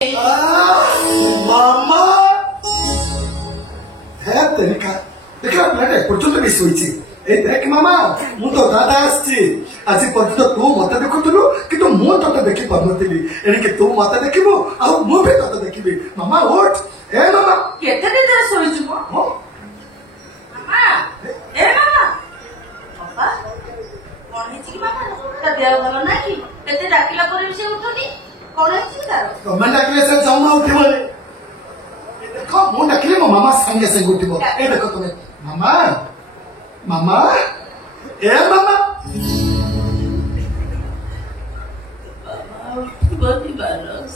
मामा है तेरिका देखा प्लेट पर्यंत मिस होईची ए देख मामा मु तो दादा आछि आज पर्यंत तू मते देखुतलु कि तू मु तते देखि परनतिली एनी कि तू मते देखिबो आ मु भी तते देखिबी मामा उठ ए मामा केते दिन सोईछु मामा ए मामा पापा कोन हिची कि मामा ता देह भलो ना कि केते डाकिला पर भी से उठुनी कोन हिची तार कमेंट डाकिले से जाउना उठिबले देखो मु डाकिले मो मामा संगे संगे उठिबो ए देखो तुमे मामा मामा ए मामा बोली बारस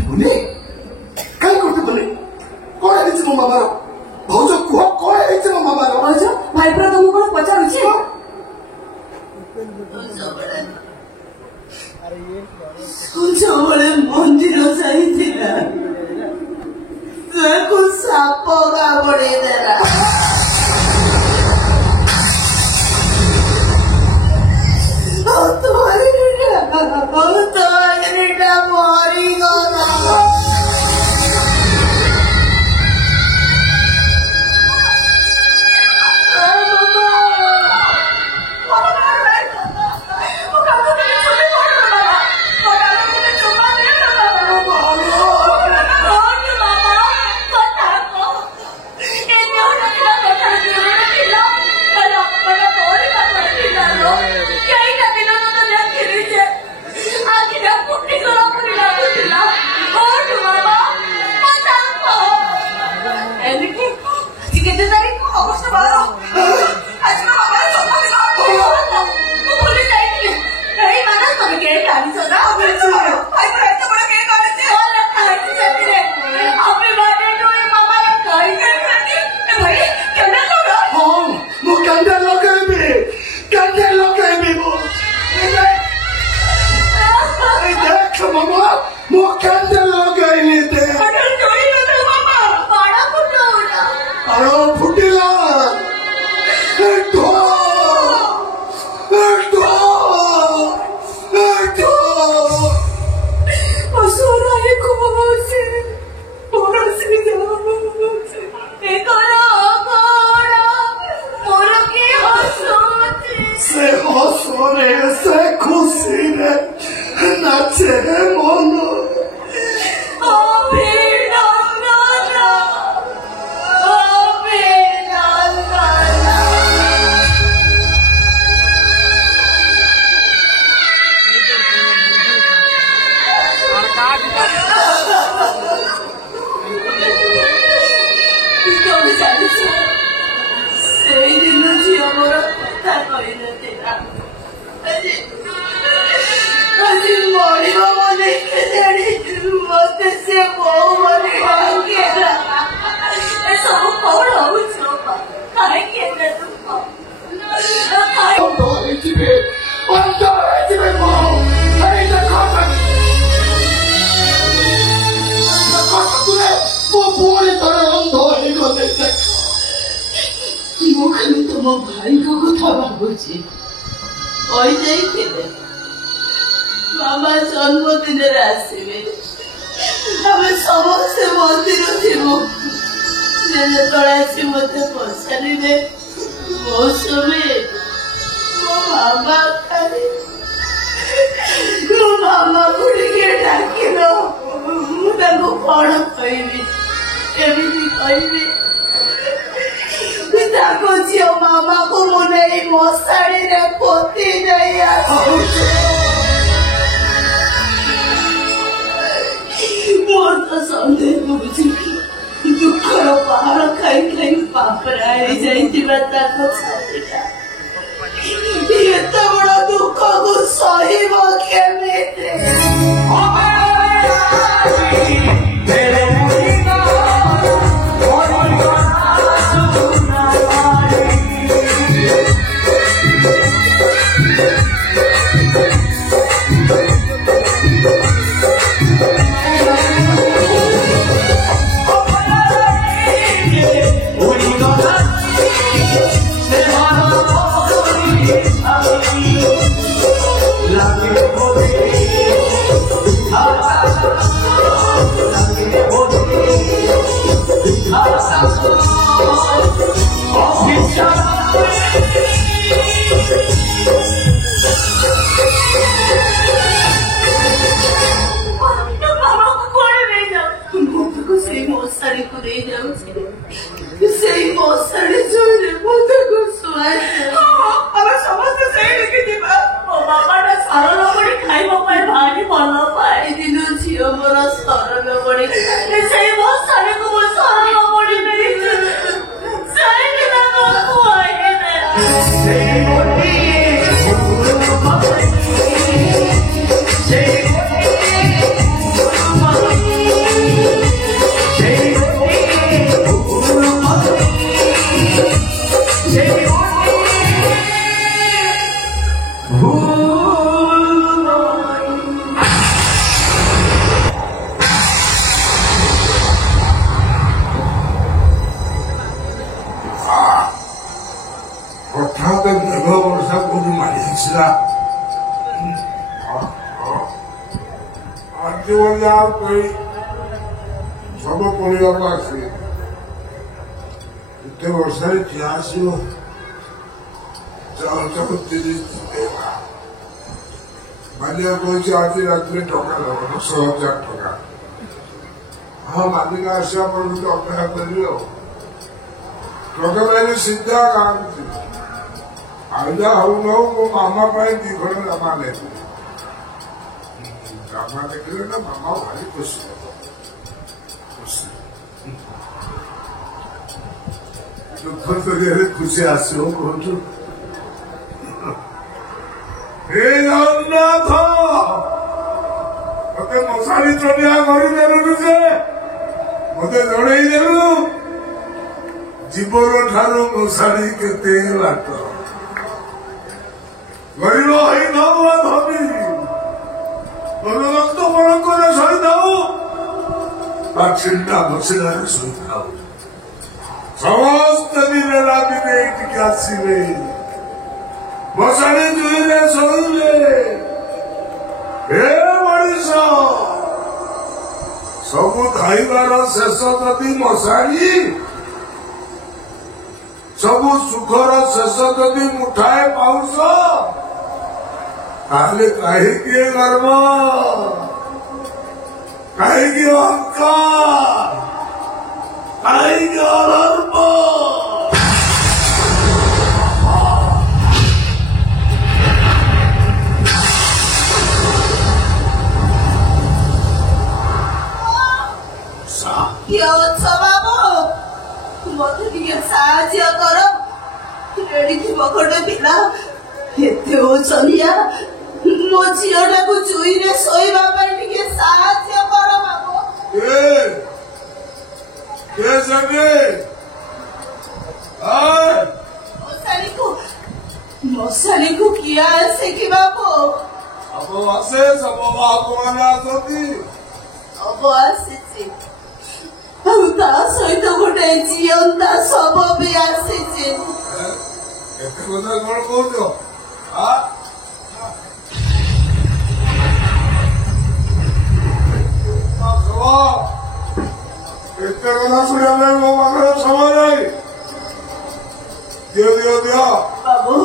बोले काय करते बोले कोण आहे मो मामा भाऊज को कोण आहे मो मामा भाऊज भाई पर तुम कोन पचारू छी सबले मंदिर जाइथिला ताको साप गाबड़े देला तो मरी गला भाई को कथा भावुची मामा जन्मदिन आसवे आम समस्त मंदिर थीबू आसी मत पचारे मौसमी मो मामा खाली मामा को डाक मुझे कौन कहबी केमी कहबी झियो मामा को मुझे मशाड़ी रे पोती नहीं मोर तो सन्देह बुझी दुखर पहाड़ खाई खाई पापराई जाइथिबा ताको छातीटा एते बड़ दुख को सहीब केमिते सब परिवार आसे इतने वर्षारे इतिहास मालिक कही आज रात टका लगे 10,000 टका हाँ मालिक आसा पर्यटन अपेक्षा करी टका पाइले सीधा गाँव आइला हूँ न मो मामा 2 खंड जमा नहीं जमा देखिले ना मामा भारी खुशी दुख खुशी आसो कहतु हे जगन्नाथ मत मशाणी चलिया करदेलु जे मत जनईदेलु जीवन ठारू मशाणी केते बाट गरीब है नवा धनी रक्त बड़कर सहीदाऊ चिंता मसला सहीदाऊ समस्त दिन राति आसवे मशाणी जुईले शोले हे मनीष सब खाइबार शेष जदि मशाणी सब सुखर शेष जदि मुठाए पाउस ताले कहीं गर्व कहीं अहंकार कहीं अधर्म मत साहय कर रेडी थी खंडे पिला एते ओचनिया मो झीटा को चुई रे सोईबा साहय कर बाबू मशाणी को किया आसे कि बाबू सब आसे सब बाबू मैंने आसती सब आसी सहित गोटे जीवंता शव भी आसी कौन कौच एत कथा शुणा मो पाखे समय नहीं दियो दियो दियो बाबू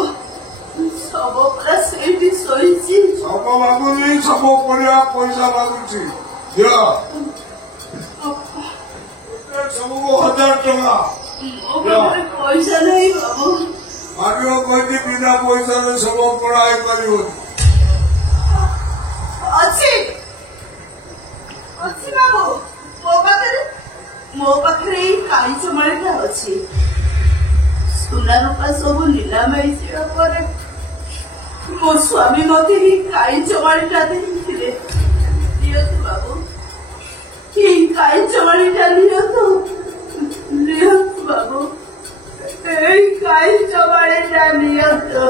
शव पूरा सेठी शोइछि सब मागुनी सब परिया पैसा मागुची दियो सबको 1000 टका पैसा नहीं बाबू मारियो कहती बिना पैसा में सब पढ़ाई करियो अच्छी अच्छी बाबू मो पाखे काई चमाड़ा अच्छी सुना रूपा सब नीलाम मो स्वामी मत ही काई चमाड़ा देते दियतु बाबू काई चमाड़ा दियतु बाबू काई चमाड़ा दियतु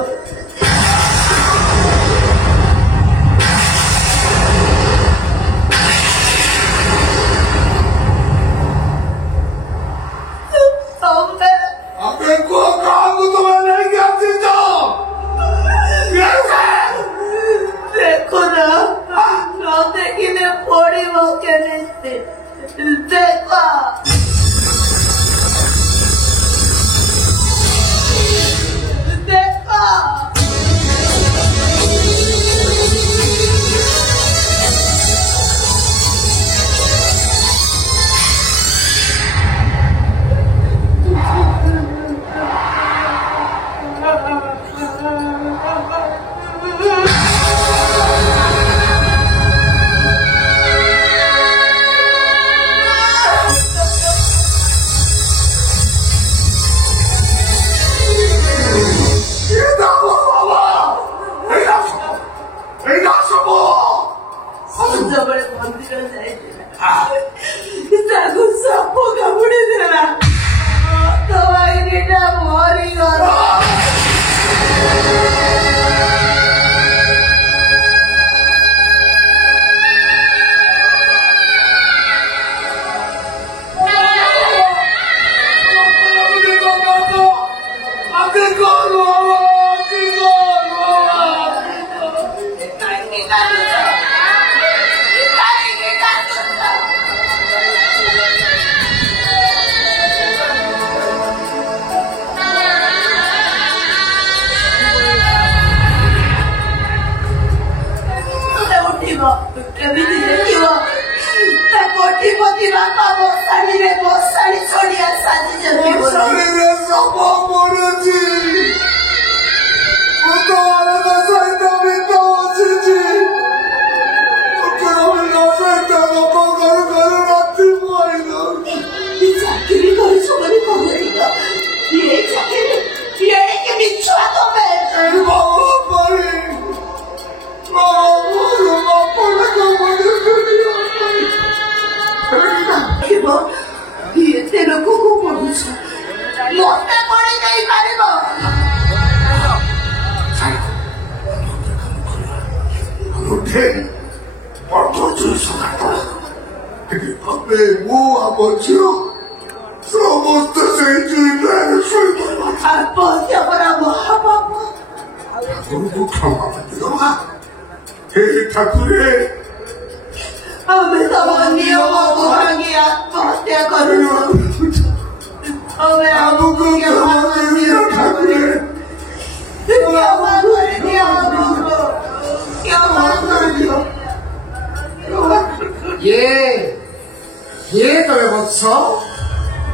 देखो ना देखिले पड़ी मौके नहीं देखो देखो ये तमे वत्स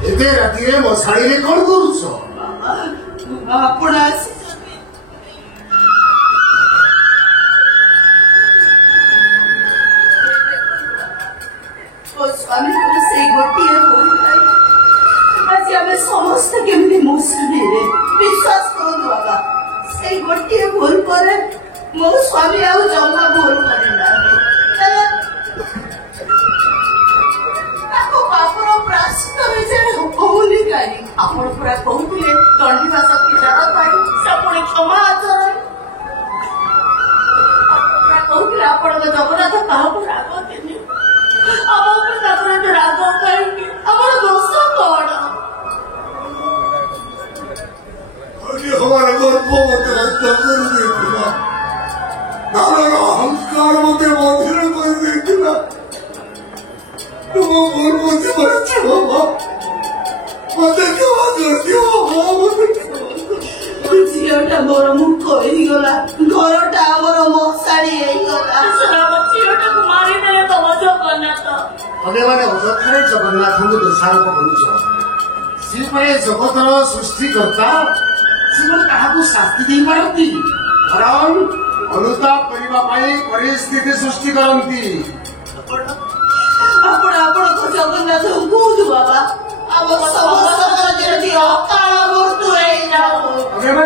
एते राती रे मशाड़ी रे कोन करूछ आपण स्वामी को से गोटिए भूल आज आम समस्त केमती मशाड़ी रे विश्वास करो बाबा से गोटिए भूल पर मो स्वामी आ जमा भूल करे ना आपण पूरा कहूले दंडिका शक्ति जरा पाई सपुणी क्षमा आचरण कहूले आपण जगन्नाथ काहू राग देनी आपण राग कहीं आपण दोष कौन हमारा गर्भवती हत्या कर देथिला नारायण अहंकार मते मधिर कर देथिला तुम गर्भवती बच्चे बाबा झीटा मोर मुख होगला घरटा आमर मशाड़ी झीटा को मारिदे तम जगन्नाथ अबे माने अजथारे जगन्नाथ को दोषारोप करूछ सी परे जगतर सृष्टि करता सीमन काहाकू शास्ति दे पारती कारण अनुताप करबा पाई परिस्थिति सृष्टि करंती आपण आपण को जगन्नाथ बुझ बाबा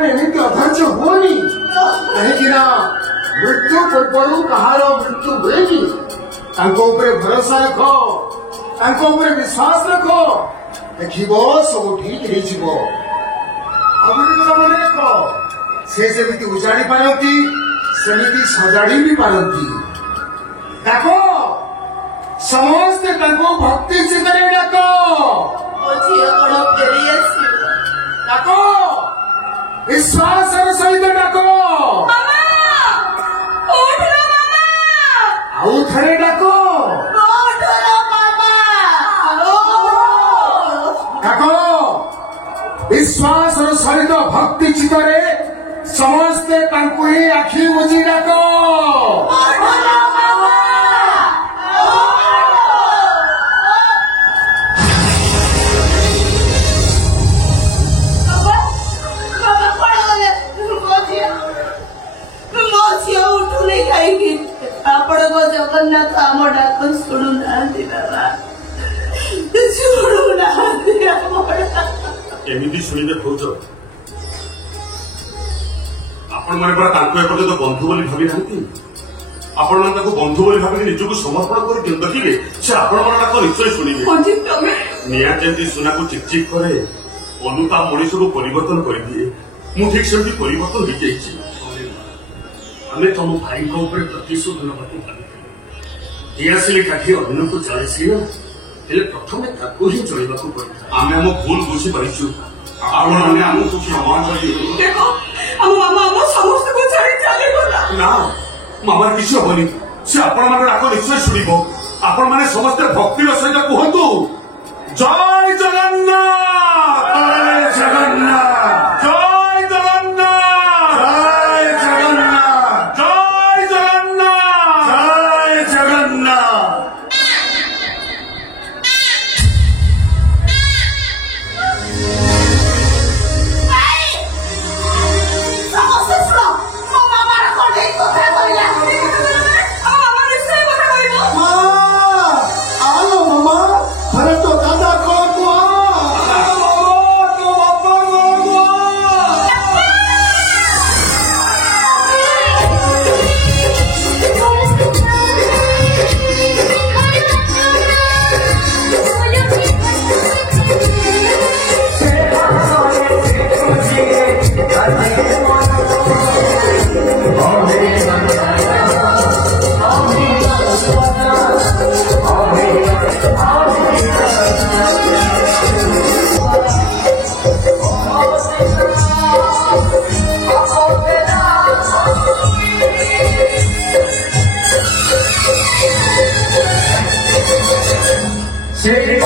एमती अधर्य होनी कहीं मृत्यु पूर्व कहार मृत्यु हुए भरोसा रख विश्वास रख देख सब ठीक मन रख से जमी उजाड़ी पारती सेमती सजाड़ी भी पारती देखो समस्ते भक्ति चिंतन डाक विश्वास सहित डाक आउ थे डाक सहित भक्ति चित्तरे समस्ते तांकु ही आखि बुझी डाक। जगन्नाथ आम डाक शुणु ना बाबा शुणु ना एमती शुणे कौच आपण मैंने पूरा एपर्तंत बंधु बोली भावी ना आपण मैंने बंधु बोली भाविक निजक समर्पण कर देखिए से आपण डाक निश्चय शुणे निआ जमी सुना को चिकचिक करे अनुता मनीष को परिवर्तन कर दिए मु ठीक से परिवर्तन हो जाइए आम तुम भाई प्रतिशोध नवाक भावी दियासिली काठी अभिनय को चलसी प्रथम ताकू ही चलवा पड़ा आम आम भूल बुझी पारिचु आपने आमको क्षमा ना मामार किसी हेनी से आपण डाक निश्चय शुणव आपण मैंने समस्ते भक्तिर सहित कहतु जय जगन्नाथ जय जगन्नाथ जय जगन्नाथ जय जगन्नाथ जय जगन्नाथ जय जगन्नाथ। Say